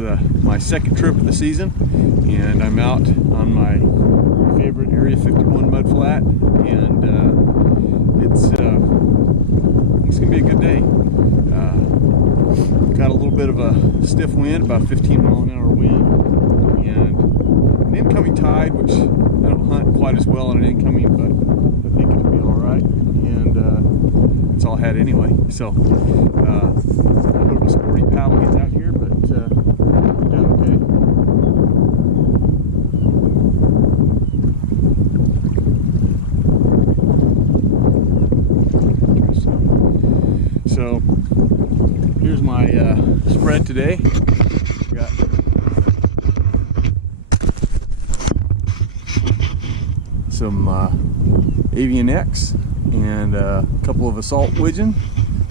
It's my second trip of the season, and I'm out on my favorite Area 51 mud flat, and it's gonna be a good day. Got a little bit of a stiff wind, about 15 mile an hour wind, and an incoming tide, which I don't hunt quite as well on an incoming, but I think it'll be all right, and it's all I had anyway. So a little bit of a sporty paddle gets out here, but done okay. So here's my spread today. Got some avian X and a couple of assault widgeon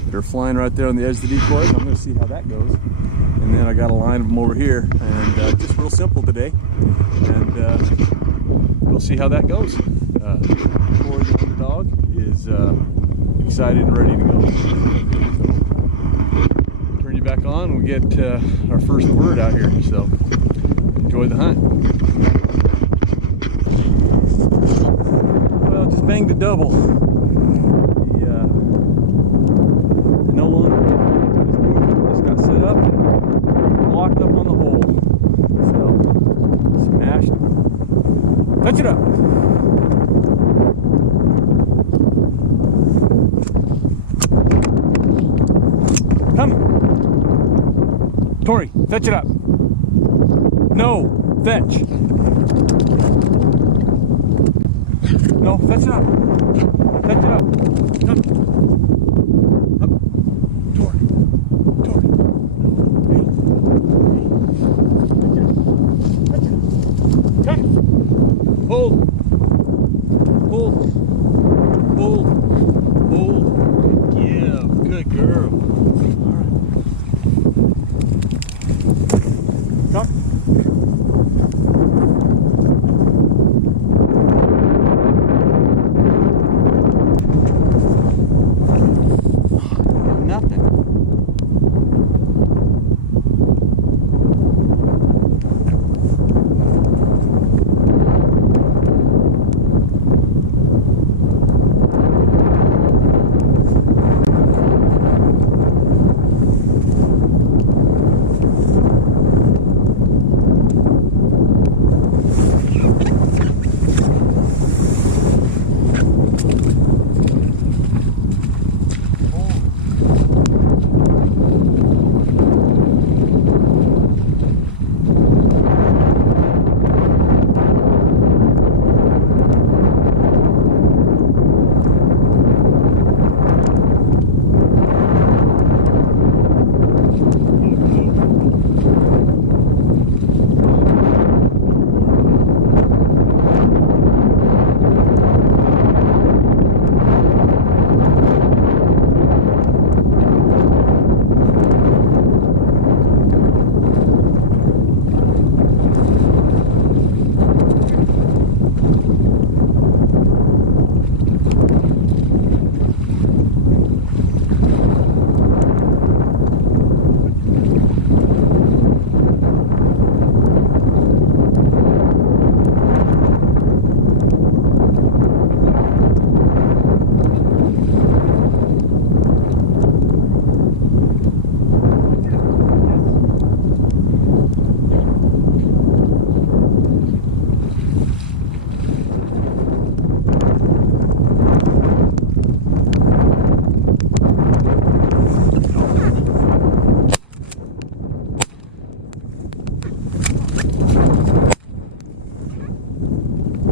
that are flying right there on the edge of the decoy. I'm going to see how that goes. And then I got a line of them over here, and just real simple today. And we'll see how that goes. Corey, the underdog, is excited and ready to go. So, turn you back on. We get our first bird out here. So enjoy the hunt. Well, just banged a double. No one just got set up and locked up on the hole. So smashed. Touch it up. Come. Tori, fetch it up. No, fetch. No, fetch it up. Fetch it up. Come. Up. Tori. Tori. Hey. Fetch it up. Come. Hold. Hold. Hold. Hold. Give. Good girl. Come. Nothing.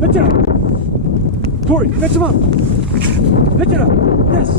Pitch it up. Corey, pitch him up. Pitch it up. Yes.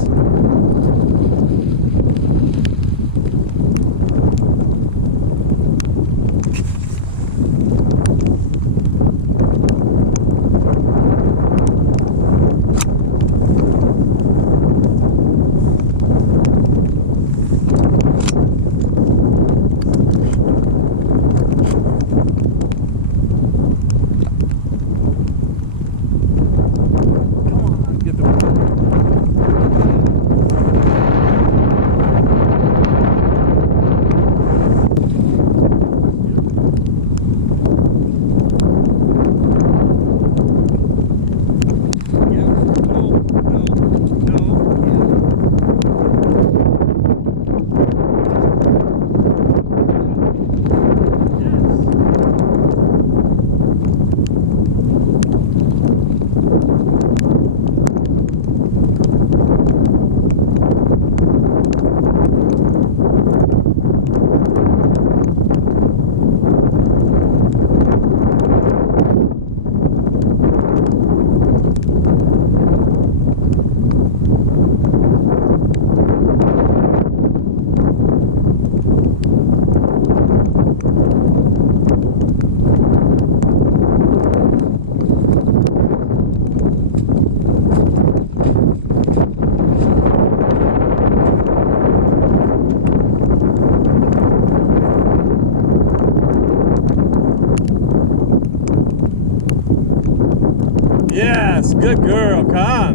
Yes, good girl, come on.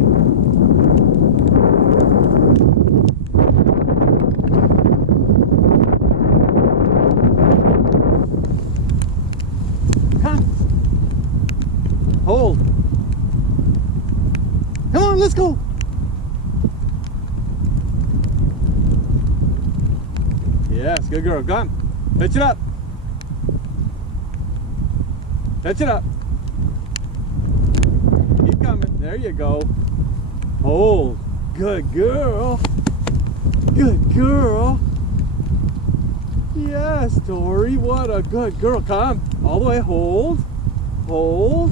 Come. Hold. Come on, let's go. Yes, good girl, come. Pitch it up. Pitch it up. Keep coming. There you go. Hold. Good girl. Good girl. Yes, Tori. What a good girl. Come. All the way. Hold. Hold.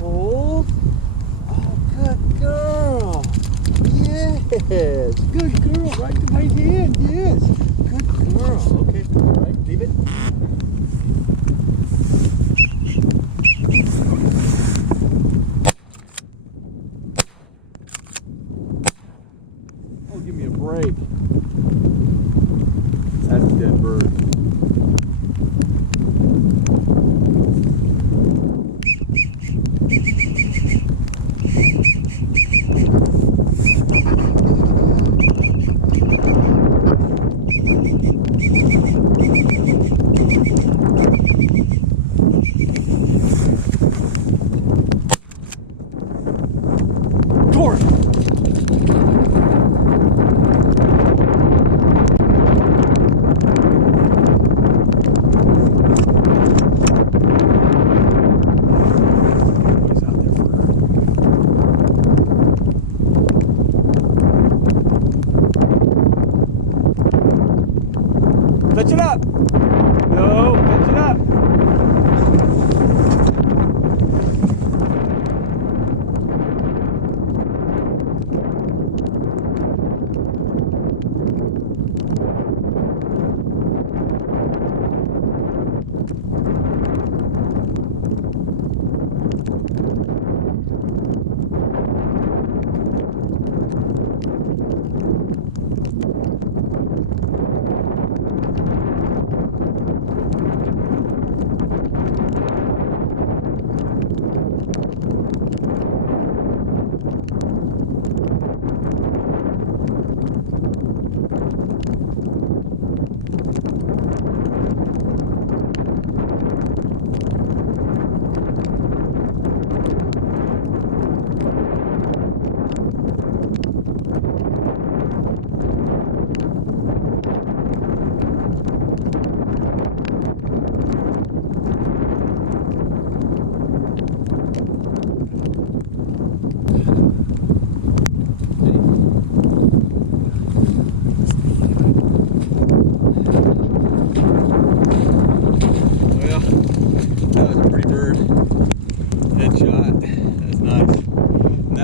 Hold. Oh, good girl. Yes. Good girl. Right to my hand. Yes. Good girl. Okay. All right. Leave it. Oh, give me a break. That's a dead bird. Tor! Touch it up! No, touch it up!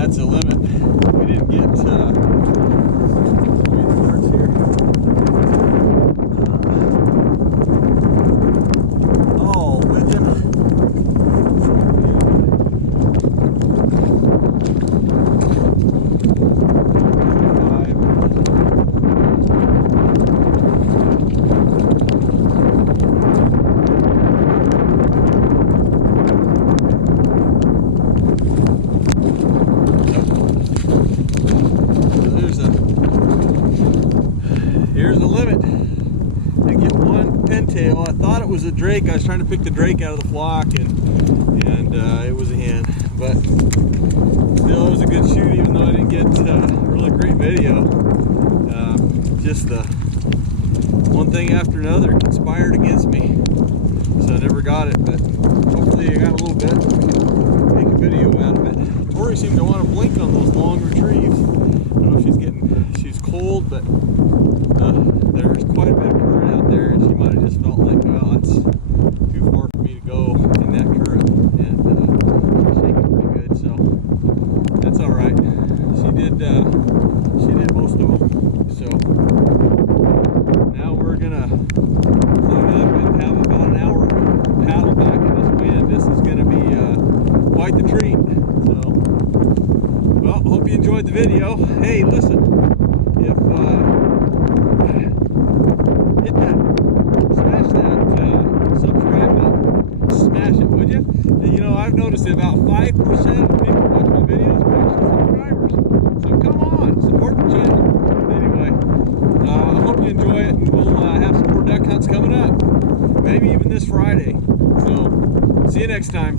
That's a limit. We didn't get birds here. Oh, Wigeon. Here's the limit. I get one pintail. I thought it was a drake. I was trying to pick the drake out of the flock, and it was a hen. But still, it was a good shoot, even though I didn't get a really great video. Just one thing after another conspired against me, so I never got it. But hopefully, I got a little bit. Make a video out of it. Tori seemed to want to blink on those long retrieves. I don't know if she's cold, but there's quite a bit of current out there, and she might have just felt like, well, it's too far for me to go in that current, and she's shaking pretty good, so that's all right. She did most of them. So now we're gonna clean up and have about an hour paddle back in this wind. This is gonna be quite the treat. So, well, hope you enjoyed the video. Hey, listen, if hit that, smash that subscribe button, smash it, would you? You know, I've noticed that about 5% of people videos are actually subscribers. So come on, support the channel. Anyway, I hope you enjoy it, and we'll have some more duck hunts coming up. Maybe even this Friday. So, see you next time.